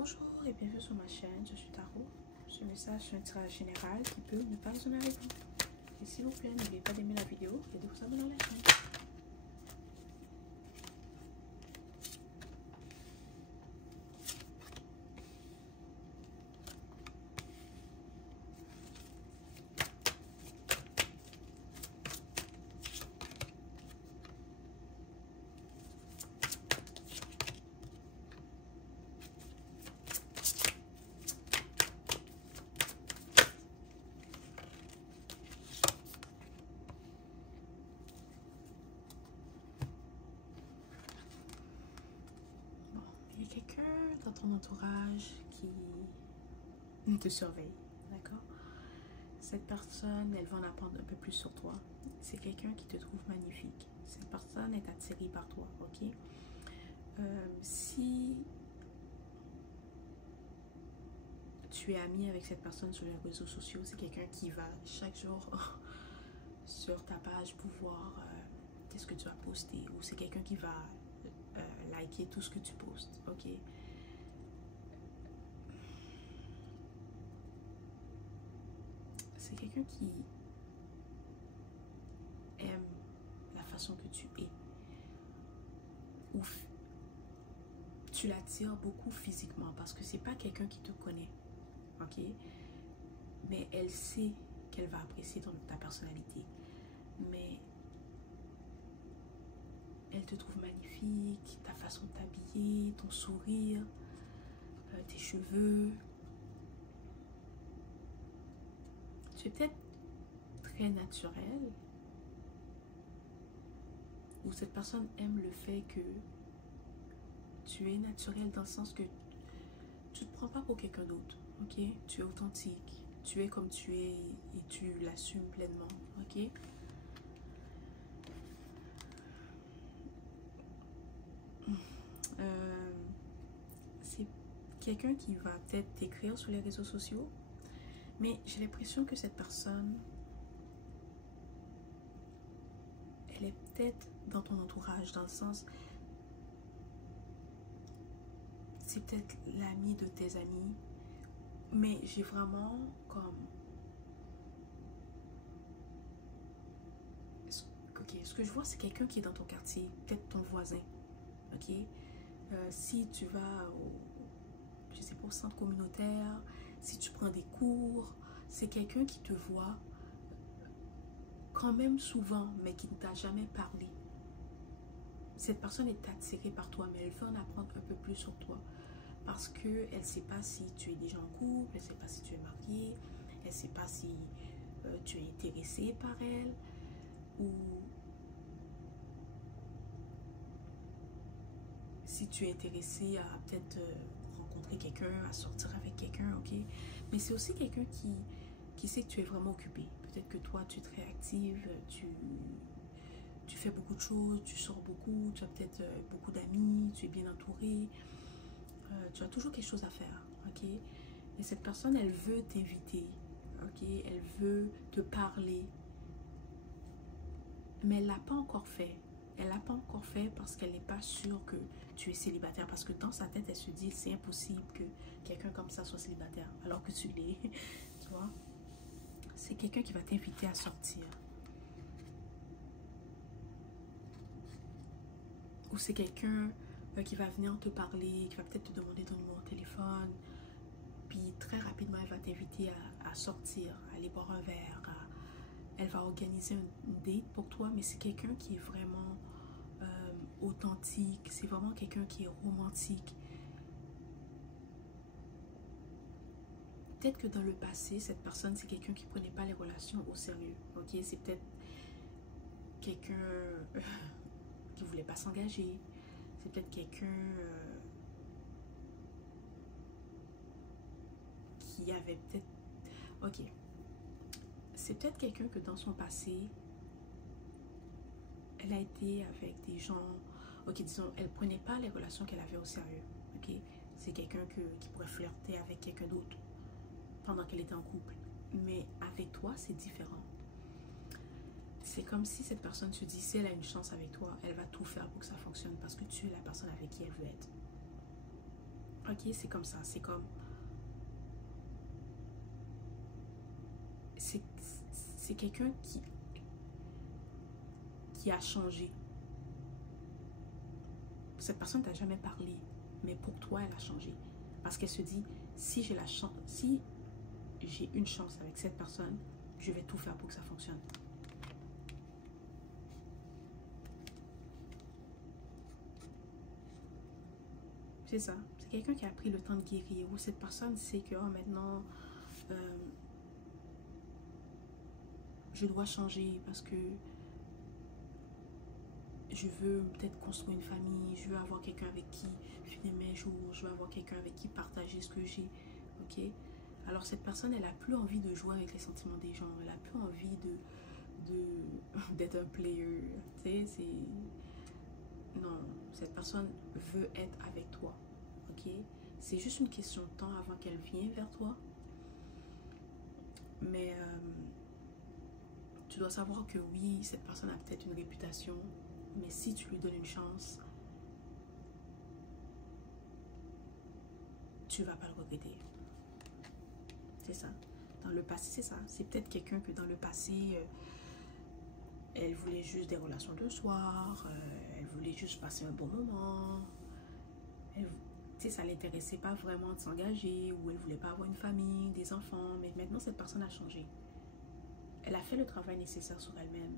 Bonjour et bienvenue sur ma chaîne, je suis Tarot. Ce message est un tirage général qui peut ne pas résonner avec vous. Et s'il vous plaît, n'oubliez pas d'aimer la vidéo et de vous abonner à la chaîne. Il y a quelqu'un dans ton entourage qui te surveille, d'accord? Cette personne, elle va en apprendre un peu plus sur toi. C'est quelqu'un qui te trouve magnifique. Cette personne est attirée par toi, ok? Si tu es ami avec cette personne sur les réseaux sociaux, c'est quelqu'un qui va chaque jour sur ta page pour voir qu'est-ce que tu as posté, ou c'est quelqu'un qui va liker tout ce que tu postes, ok? C'est quelqu'un qui aime la façon que tu es, ou tu l'attires beaucoup physiquement, parce que c'est pas quelqu'un qui te connaît, ok? Mais elle sait qu'elle va apprécier ta personnalité, mais elle te trouve magnifique, ta façon de t'habiller, ton sourire, tes cheveux. Tu es peut-être très naturel, ou cette personne aime le fait que tu es naturel dans le sens que tu ne te prends pas pour quelqu'un d'autre, ok? Tu es authentique, tu es comme tu es et tu l'assumes pleinement, ok? C'est quelqu'un qui va peut-être t'écrire sur les réseaux sociaux, mais j'ai l'impression que cette personne, elle est peut-être dans ton entourage, dans le sens, c'est peut-être l'ami de tes amis, mais j'ai vraiment comme, ok, ce que je vois, c'est quelqu'un qui est dans ton quartier, peut-être ton voisin, ok? Si tu vas je sais pas, au centre communautaire, si tu prends des cours, c'est quelqu'un qui te voit quand même souvent, mais qui ne t'a jamais parlé. Cette personne est attirée par toi, mais elle veut en apprendre un peu plus sur toi, parce qu'elle ne sait pas si tu es déjà en couple, elle ne sait pas si tu es marié, elle ne sait pas si tu es intéressé par elle, ou si tu es intéressé à peut-être rencontrer quelqu'un, à sortir avec quelqu'un, ok? Mais c'est aussi quelqu'un qui sait que tu es vraiment occupé. Peut-être que toi, tu es très active, tu fais beaucoup de choses, tu sors beaucoup, tu as peut-être beaucoup d'amis, tu es bien entouré, tu as toujours quelque chose à faire, ok? Et cette personne, elle veut t'inviter, ok? Elle veut te parler, mais elle ne l'a pas encore fait. Elle ne l'a pas encore fait parce qu'elle n'est pas sûre que tu es célibataire. Parce que dans sa tête, elle se dit, c'est impossible que quelqu'un comme ça soit célibataire, alors que tu l'es, tu vois. C'est quelqu'un qui va t'inviter à sortir. Ou c'est quelqu'un qui va venir te parler, qui va peut-être te demander ton numéro de téléphone. Puis très rapidement, elle va t'inviter à sortir, à aller boire un verre. Elle va organiser une date pour toi, mais c'est quelqu'un qui est vraiment authentique. C'est vraiment quelqu'un qui est romantique. Peut-être que dans le passé, cette personne, c'est quelqu'un qui ne prenait pas les relations au sérieux. Ok, c'est peut-être quelqu'un qui ne voulait pas s'engager. C'est peut-être quelqu'un qui avait peut-être... Ok. C'est peut-être quelqu'un que dans son passé, elle a été avec des gens... Ok, disons, elle ne prenait pas les relations qu'elle avait au sérieux. Ok, c'est quelqu'un qui pourrait flirter avec quelqu'un d'autre pendant qu'elle était en couple. Mais avec toi, c'est différent. C'est comme si cette personne se dit, si elle a une chance avec toi, elle va tout faire pour que ça fonctionne parce que tu es la personne avec qui elle veut être. Ok, c'est comme ça. C'est comme... C'est quelqu'un qui a changé. Cette personne t'a jamais parlé, mais pour toi, elle a changé. Parce qu'elle se dit, si j'ai la chance, si j'ai une chance avec cette personne, je vais tout faire pour que ça fonctionne. C'est ça. C'est quelqu'un qui a pris le temps de guérir. Ou cette personne sait que oh, maintenant, je dois changer parce que je veux peut-être construire une famille. Je veux avoir quelqu'un avec qui finir mes jours. Je veux avoir quelqu'un avec qui partager ce que j'ai. Ok? Alors cette personne, elle a plus envie de jouer avec les sentiments des gens. Elle a plus envie d'être un player. Tu sais, c'est... Non, cette personne veut être avec toi. Ok? C'est juste une question de temps avant qu'elle vienne vers toi. Mais tu dois savoir que oui, cette personne a peut-être une réputation. Mais si tu lui donnes une chance, tu vas pas le regretter. C'est ça. Dans le passé, c'est ça. C'est peut-être quelqu'un que dans le passé, elle voulait juste des relations de soir. Elle voulait juste passer un bon moment. Tu sais, ça ne l'intéressait pas vraiment de s'engager. Ou elle voulait pas avoir une famille, des enfants. Mais maintenant, cette personne a changé. Elle a fait le travail nécessaire sur elle-même.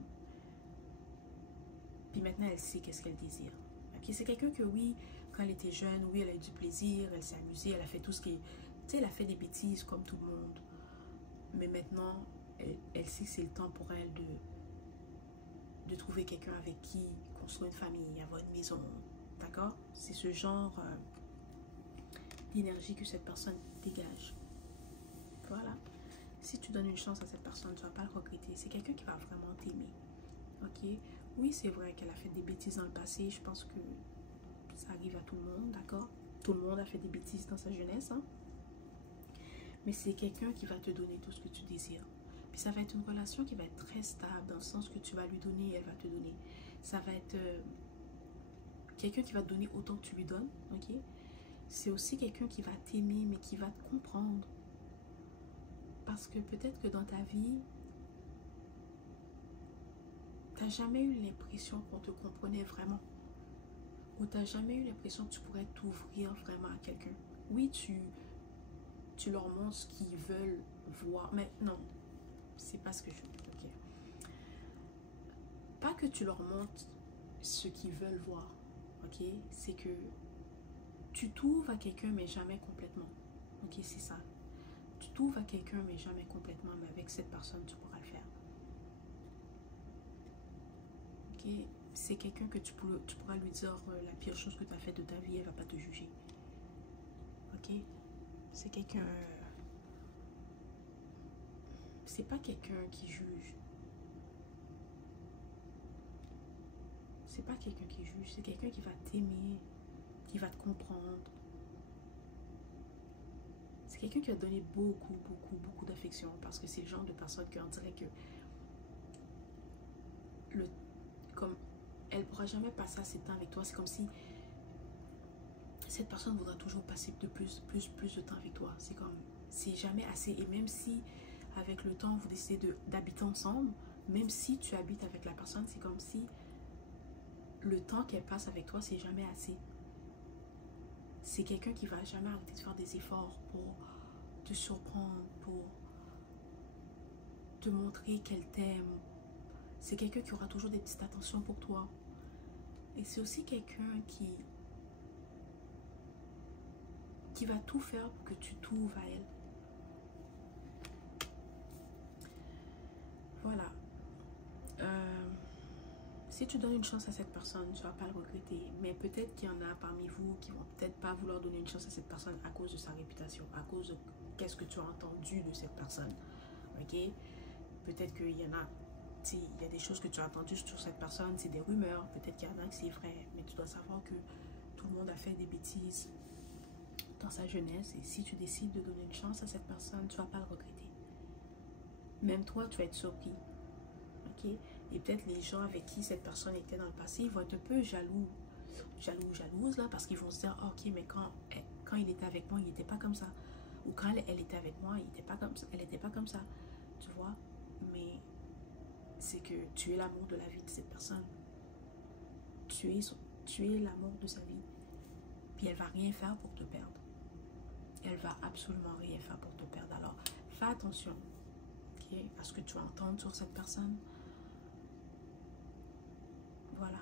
Puis maintenant, elle sait qu'est-ce qu'elle désire. Okay? C'est quelqu'un que oui, quand elle était jeune, oui, elle a eu du plaisir, elle s'est amusée, elle a fait tout ce qui... Tu sais, elle a fait des bêtises comme tout le monde. Mais maintenant, elle sait que c'est le temps pour elle de trouver quelqu'un avec qui construire une famille, avoir une maison. D'accord? C'est ce genre d'énergie que cette personne dégage. Voilà. Si tu donnes une chance à cette personne, tu ne vas pas le regretter. C'est quelqu'un qui va vraiment t'aimer. Ok? Oui, c'est vrai qu'elle a fait des bêtises dans le passé. Je pense que ça arrive à tout le monde, d'accord? Tout le monde a fait des bêtises dans sa jeunesse, hein? Mais c'est quelqu'un qui va te donner tout ce que tu désires. Puis ça va être une relation qui va être très stable, dans le sens que tu vas lui donner et elle va te donner. Ça va être quelqu'un qui va te donner autant que tu lui donnes, ok? C'est aussi quelqu'un qui va t'aimer, mais qui va te comprendre. Parce que peut-être que dans ta vie, tu n'as jamais eu l'impression qu'on te comprenait vraiment. Ou tu n'as jamais eu l'impression que tu pourrais t'ouvrir vraiment à quelqu'un. Oui, tu leur montres ce qu'ils veulent voir. Mais non, c'est pas ce que je veux. Okay. Pas que tu leur montres ce qu'ils veulent voir. Ok? C'est que tu t'ouvres à quelqu'un, mais jamais complètement. Ok, c'est ça. Tu t'ouvres à quelqu'un, mais jamais complètement. Mais avec cette personne, tu pourras le faire. Ok? C'est quelqu'un que tu pourras lui dire la pire chose que tu as fait de ta vie, elle va pas te juger. Ok? C'est quelqu'un... C'est pas quelqu'un qui juge. C'est pas quelqu'un qui juge. C'est quelqu'un qui va t'aimer, qui va te comprendre. C'est quelqu'un qui va te donner beaucoup d'affection. Parce que c'est le genre de personne qu'on dirait que... Comme elle pourra jamais passer assez de temps avec toi. C'est comme si cette personne voudra toujours passer de plus de temps avec toi. C'est comme... C'est jamais assez. Et même si... Avec le temps, vous décidez d'habiter ensemble, même si tu habites avec la personne, c'est comme si le temps qu'elle passe avec toi, c'est jamais assez. C'est quelqu'un qui va jamais arrêter de faire des efforts pour te surprendre, pour te montrer qu'elle t'aime. C'est quelqu'un qui aura toujours des petites attentions pour toi. Et c'est aussi quelqu'un qui va tout faire pour que tu t'ouvres à elle. Voilà. Si tu donnes une chance à cette personne, tu ne vas pas le regretter. Mais peut-être qu'il y en a parmi vous qui vont peut-être pas vouloir donner une chance à cette personne à cause de sa réputation, à cause de qu'est-ce que tu as entendu de cette personne. Ok? Peut-être qu'il y en a, il y a des choses que tu as entendues sur cette personne, c'est des rumeurs. Peut-être qu'il y en a que c'est vrai. Mais tu dois savoir que tout le monde a fait des bêtises dans sa jeunesse. Et si tu décides de donner une chance à cette personne, tu ne vas pas le regretter. Même toi, tu vas être surpris. Ok? Et peut-être les gens avec qui cette personne était dans le passé, ils vont être un peu jalouse là, parce qu'ils vont se dire, ok, mais quand quand il était avec moi, il n'était pas comme ça. Ou quand elle était avec moi, il était pas comme ça. Elle n'était pas comme ça. Tu vois? Mais c'est que tu es l'amour de la vie de cette personne. Tu es l'amour de sa vie. Puis elle va rien faire pour te perdre. Elle va absolument rien faire pour te perdre. Alors, fais attention, ok, à ce que tu vas entendre sur cette personne. Voilà.